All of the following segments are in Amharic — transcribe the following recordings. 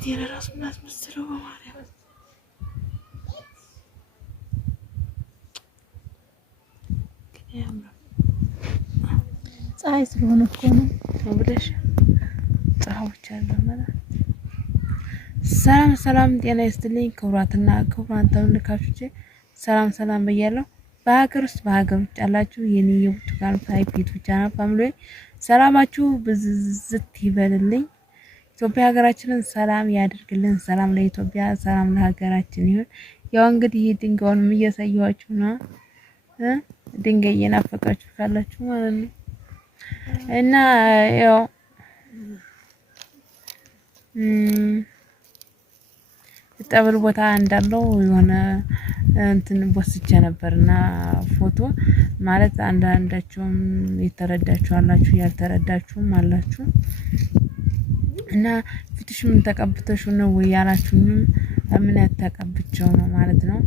ፊት የራሱ እናስመስለው በማርያም ፀሐይ ስለሆነ እኮ ነው ብለሽ ፀሐዮች አለ ማለት ሰላም ጤና ይስጥልኝ ክቡራትና ክቡራን ተመልካቾቼ ሰላም በያለሁ በሀገር ውስጥ በሀገር ውጭ ያላችሁ የኔ የብርቱካን ዩቲዩብ ቻናል ፋሚሊ ሰላማችሁ ብዝዝት ይበልልኝ። ኢትዮጵያ ሀገራችንን ሰላም ያድርግልን። ሰላም ለኢትዮጵያ፣ ሰላም ለሀገራችን ይሁን። ያው እንግዲህ ድንጋዩንም እያሳየኋችሁ ነው። ድንጋይ እየናፈቃችሁ ካላችሁ ማለት ነው እና ያው ጠብል ቦታ እንዳለው የሆነ እንትን ወስጄ ነበርና ፎቶ ማለት አንዳንዳችሁም የተረዳችሁ አላችሁ ያልተረዳችሁም አላችሁ እና ፊትሽ ምን ተቀብተሽ ነው ወይ ያላችሁኝም ምን ተቀብቸው ነው ማለት ነው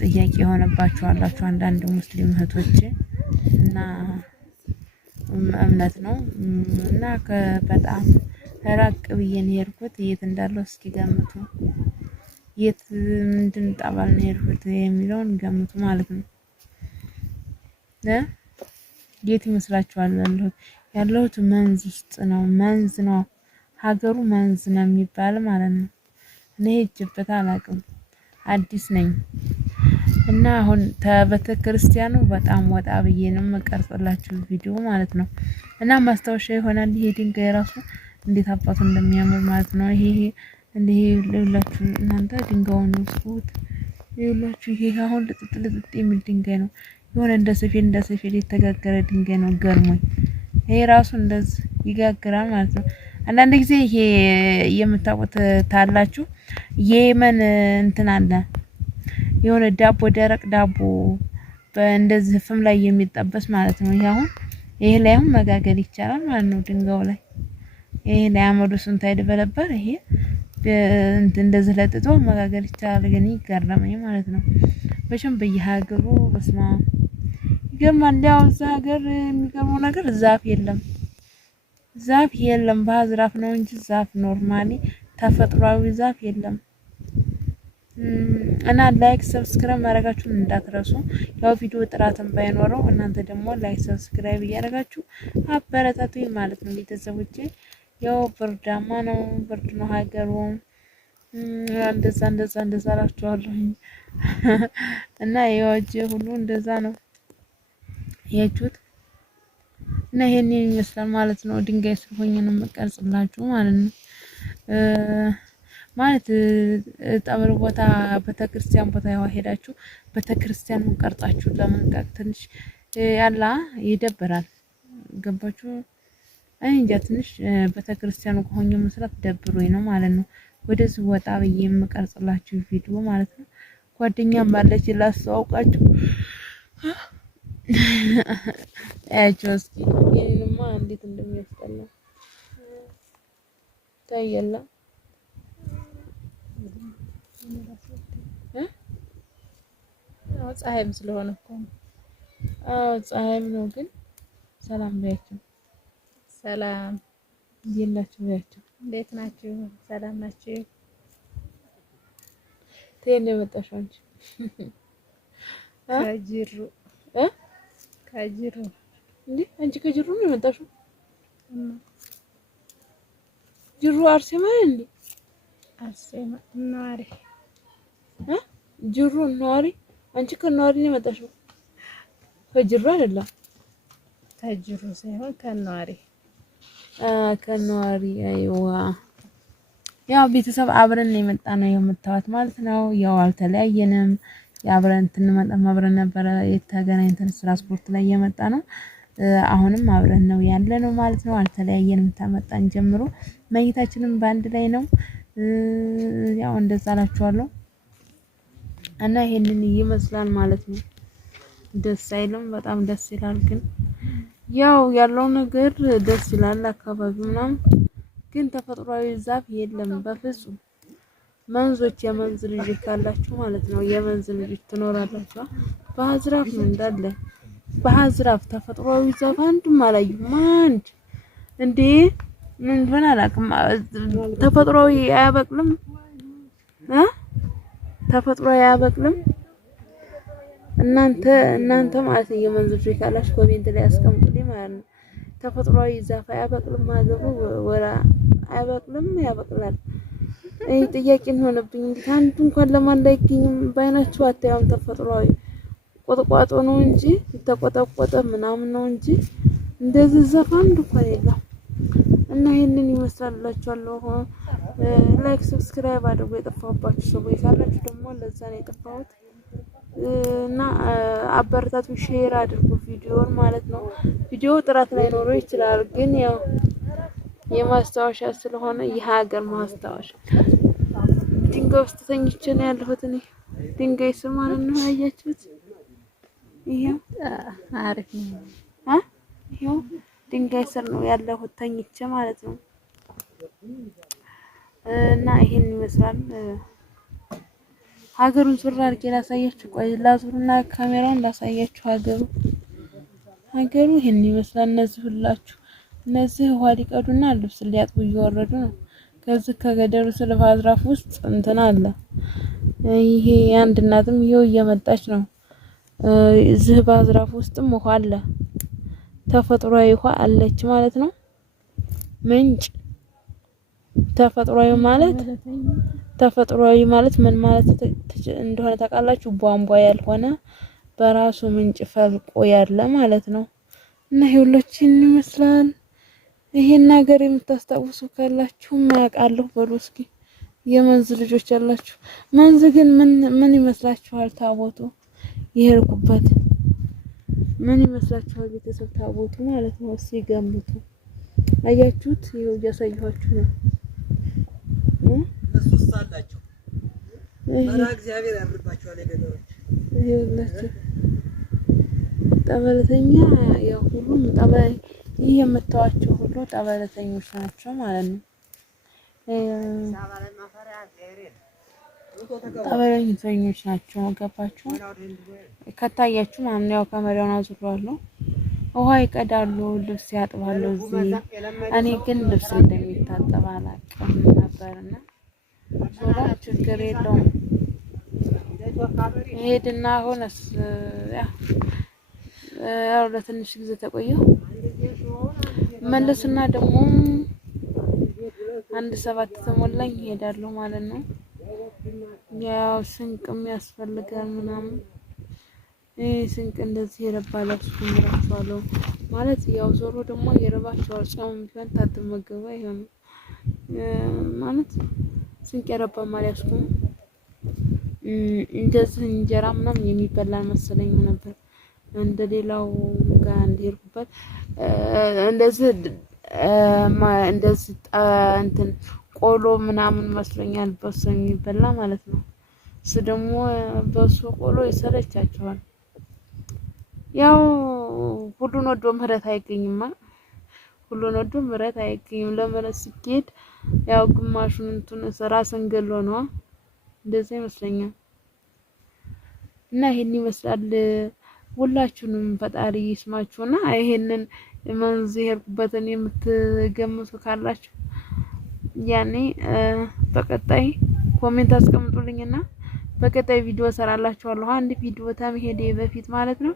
ጥያቄ የሆነባችሁ አላችሁ አንዳንድ ሙስሊም እህቶቼ እና እምነት ነው እና በጣም ራቅ ብዬ ነው የሄድኩት። የት እንዳለው እስኪ ገምቱ። የት ምንድን ጠባል ነው የሄድኩት የሚለውን ገምቱ ማለት ነው። የት ይመስላችኋል? ያለሁት መንዝ ውስጥ ነው። መንዝ ነው ሀገሩ መንዝ ነው የሚባል ማለት ነው። እኔ ሄጄበት አላውቅም፣ አዲስ ነኝ እና አሁን ቤተክርስቲያኑ በጣም ወጣ ብዬ ነው የምቀርጽላችሁ ቪዲዮ ማለት ነው እና ማስታወሻ ይሆናል። ይሄ ድንጋይ ራሱ እንዴት አባቱ እንደሚያምር ማለት ነው። ይሄ እንዴ ለሁላችሁ እናንተ ድንጋዩን ውስጡት ይኸውላችሁ ይሄ አሁን ልጥጥ የሚል ድንጋይ ነው። የሆነ እንደ ሰፌድ የተጋገረ ድንጋይ ነው። ገርሞኝ ይሄ ራሱ እንደዚህ ይጋግራል ማለት ነው። አንዳንድ ጊዜ ይሄ የምታውቁት ታላችሁ የየመን እንትን አለ የሆነ ዳቦ ደረቅ ዳቦ በእንደዚህ ፍም ላይ የሚጠበስ ማለት ነው። ይሄ አሁን ይሄ ላይ አሁን መጋገር ይቻላል ማለት ነው። ድንጋዩ ላይ ይሄ ላይ አመዱ ስንት አይደበለበር ይሄ እንደዚህ ለጥጦ መጋገር ይቻላል። ግን ይገርመኝ ማለት ነው። መቼም በየሀገሩ በስማ ይገርማል። ያው እዛ ሀገር የሚገርመው ነገር ዛፍ የለም። ባህዝራፍ ነው እንጂ ዛፍ ኖርማሊ ተፈጥሯዊ ዛፍ የለም። እና ላይክ ሰብስክራይብ ማድረጋችሁን እንዳትረሱ። ያው ቪዲዮ ጥራትን ባይኖረው እናንተ ደግሞ ላይክ ሰብስክራይብ እያደረጋችሁ አበረታቱኝ ማለት ነው ቤተሰቦቼ። ያው ብርዳማ ነው፣ ብርድ ነው ሀገሩ። እንደዛ አላችኋለሁ እና የዋጀ ሁሉ እንደዛ ነው ያችሁት እና ይሄን ይመስላል ማለት ነው። ድንጋይ ስር ሆኜ ነው የምቀርጽላችሁ ማለት ነው። ማለት ጠብር ቦታ ቤተክርስቲያን ቦታ ያው ሄዳችሁ ቤተክርስቲያኑን ቀርጻችሁ ለመንቀቅ ትንሽ ያላ ይደብራል። ገባችሁ? እኔ እንጃ ትንሽ ቤተክርስቲያኑ ከሆነ መስራት ደብሮኝ ነው ማለት ነው። ወደዚህ ወጣ ብዬ የምቀርጽላችሁ ቪዲዮ ማለት ነው። ጓደኛም ባለች ላስተዋውቃችሁ። አያችሁ እስኪ ይሄንማ እንዴት እንደሚያስጠላ ታየላ። ፀሐይም ስለሆነ እኮ ነው። ፀሐይም ነው። ግን ሰላም በያችሁ። ሰላም እንዴት ናችሁ በያችሁ። እንዴት ናችሁ? ሰላም ናችሁ? ተየት የመጣሽው አንቺ? ከጅሩ እንዴ አንቺ ከጅሩ ነው የመጣሽው? ጅሩ አርሴማ እንዴ? አርሴማ ነዋሪ ጅሩ ነዋሪ። አንቺ ከነዋሪ ነው የመጣሽው? ከጅሩ አይደለም። ከጅሩ ሳይሆን ከነዋሪ ከነዋሪ አይዋ። ያው ቤተሰብ አብረን ነው የመጣ ነው የምታዋት ማለት ነው። ያው አልተለያየንም። አብረን አብረን ነበረ የተገናኝተን ትራንስፖርት ላይ የመጣ ነው። አሁንም አብረን ነው ያለ ነው ማለት ነው። አልተለያየንም። ተመጣን ጀምሮ መኝታችንም በአንድ ላይ ነው። ያው እንደዛ አላችኋለሁ እና ይሄንን ይመስላል ማለት ነው። ደስ አይልም? በጣም ደስ ይላል። ግን ያው ያለው ነገር ደስ ይላል። አካባቢው ምናምን ግን ተፈጥሯዊ ዛፍ የለም በፍጹም። መንዞች የመንዝ ልጅ ካላችሁ ማለት ነው የመንዝ ልጅ ትኖራላችሁ። ባህዝራፍ ነው እንዳለ ባህዝራፍ ተፈጥሯዊ ዛፍ አንድም አላየሁም። አንድ እንዴ ምን እንደሆነ አላውቅም። ተፈጥሯዊ አያበቅልም ተፈጥሯዊ አያበቅልም። እናንተ ማለት ነው የመንዝ ፍሬ ካላችሁ ኮሜንት ላይ አስቀምጡልኝ ማለት ነው። ተፈጥሯዊ ዛፍ አያበቅልም ሀገሩ ወላ አያበቅልም ያበቅላል? ጥያቄ ሆነብኝ። እንዴት አንዱ እንኳን ለማን አይገኝም? ባይናችሁ አታዩም? ተፈጥሯዊ ቁጥቋጦ ነው እንጂ ተቆጠቆጠ ምናምን ነው እንጂ እንደዚህ ዛፍ አንዱ እንኳን የለም። እና ይሄንን ይመስላላችኋለሁ። ላይክ ሰብስክራይብ አድርጎ የጠፋባችሁ ሰዎች ካላችሁ ደግሞ ለዛ ነው የጠፋሁት እና አበረታቱ፣ ሼር አድርጉ ቪዲዮውን ማለት ነው። ቪዲዮ ጥራት ላይ ኖሮ ይችላል፣ ግን ያው የማስታወሻ ስለሆነ የሀገር ማስታወሻ ድንጋይ ውስጥ ተኝቼ ነው ያለሁት እኔ። ድንጋይ ስር ማለት ነው ያያችሁት። ይሄው አሪፍ ነው። ይሄው ድንጋይ ስር ነው ያለሁት ተኝቼ ማለት ነው። እና ይሄን ይመስላል። ሀገሩን ዙር አድርጌ ላሳያችሁ። ቆይ ላዙርና ካሜራውን ላሳያችሁ። ሀገሩ ይሄን ይመስላል። እነዚህ ውሃ ሊቀዱና ልብስ ሊያጥቡ እየወረዱ ነው። ከዚህ ከገደሩ ስለፋዝራፍ ውስጥ እንትን አለ። ይሄ አንድ እናትም ይሄው እየመጣች ነው። እዚህ ባዝራፍ ውስጥም ውሃ አለ። ተፈጥሯዊ ውሃ አለች ማለት ነው። ምንጭ ተፈጥሯዊ ማለት ምን ማለት እንደሆነ ታውቃላችሁ? ቧንቧ ያልሆነ በራሱ ምንጭ ፈልቆ ያለ ማለት ነው። እና ይኸውላችሁ ይመስላል። ይሄን ሀገር የምታስታውሱ ካላችሁ ማያውቃለሁ በሉ እስኪ። የመንዝ ልጆች ያላችሁ መንዝ ግን ምን ይመስላችኋል? ታቦቱ ይሄርኩበት ምን ይመስላችኋል? ቤተሰብ ታቦቱ ማለት ነው። እስኪ ገምቱ። አያችሁት? ይኸው እያሳየኋችሁ ነው። እሱስ አላቸው መራ እግዚአብሔር ያርባቸዋል። የገደሮች ይኸውላችሁ ጠበለተኛ ያው ሁሉም ይህ የምታዋቸው ሁሉ ጠበለተኞች ናቸው ማለት ነው። ጠበለተኞች ናቸው። ገባችሁ? ከታያችሁ ማለት ነው። ያው ካሜራውን አዙረዋለሁ። ውሃ ይቀዳሉ፣ ልብስ ያጥባሉ እዚህ። እኔ ግን ልብስ እንደሚታጠብ አላውቅም ነበርና ሶላ ችግር የለውም። ሄድና ሆነስ ያው ለትንሽ ጊዜ ተቆየሁ መለስና ደግሞ 1:07 ተሞላኝ እሄዳለሁ ማለት ነው። ያው ስንቅም ያስፈልጋል ምናምን ስንቅ እንደዚህ የረባላችሁ ምራችኋለሁ ማለት ያው ዞሮ ደግሞ የረባችኋል። ጾም ቢሆን ታትመገቡ አይሆንም ማለት ስንቅ የረባ ማለያስኩም እንደዚህ እንጀራ ምናምን የሚበላ መሰለኝ ነበር። እንደሌላው ጋር እንዲርኩበት እንደዚህ እንትን ቆሎ ምናምን መስሎኛል በሱ የሚበላ ማለት ነው። እሱ ደግሞ በሱ ቆሎ ይሰለቻቸዋል። ያው ሁሉን ወዶ ምህረት አይገኝማ። ሁሉን ወዶ ምህረት አይገኝም። ለምህረት ሲኬድ ያው ግማሹን እንትን ራስን ገሎ ነው እንደዚህ ይመስለኛል። እና ይሄን ይመስላል። ሁላችሁንም ፈጣሪ ይስማችሁና ይሄንን መንዝ የሄድኩበትን የምትገምቱ ካላችሁ ያኔ በቀጣይ ኮሜንት አስቀምጡልኝና በቀጣይ ቪዲዮ ሰራላችኋለሁ። አንድ ቪዲዮ ተመሄዴ በፊት ማለት ነው።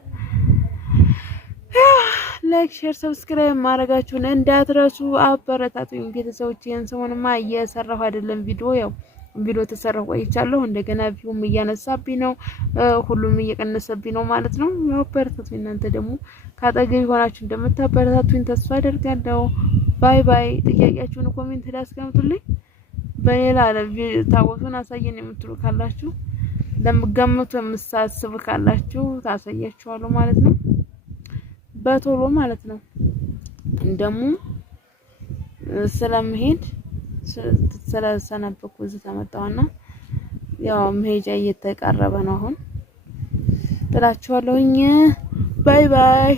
ላይክ፣ ሼር፣ ሰብስክራይብ ማድረጋችሁን እንዳትረሱ። አበረታቱኝ ቤተሰቦች። ይሄን ሰሞንማ እየሰራሁ አይደለም ቪዲዮ ያው ቪዲዮ ተሰራሁ ቆይቻለሁ። እንደገና ቪውም እያነሳብኝ ነው፣ ሁሉም እየቀነሰብኝ ነው ማለት ነው። ያው አበረታቱኝ። እናንተ ደግሞ ካጠገብ ሆናችሁ እንደምታበረታቱኝ ተስፋ አደርጋለሁ። ባይ ባይ። ጥያቄያችሁን ኮሜንት ላይ አስቀምጡልኝ። በሌላ ታቦቱን አሳየን የምትሉ ካላችሁ ለምገምቱ የምሳስብ ካላችሁ ታሳያችኋለሁ ማለት ነው። በቶሎ ማለት ነው። ደግሞ ስለምሄድ ስለሰነበኩ እዚህ ተመጣውና ያው መሄጃ እየተቀረበ ነው አሁን ጥላችኋለሁኝ። ባይ ባይ።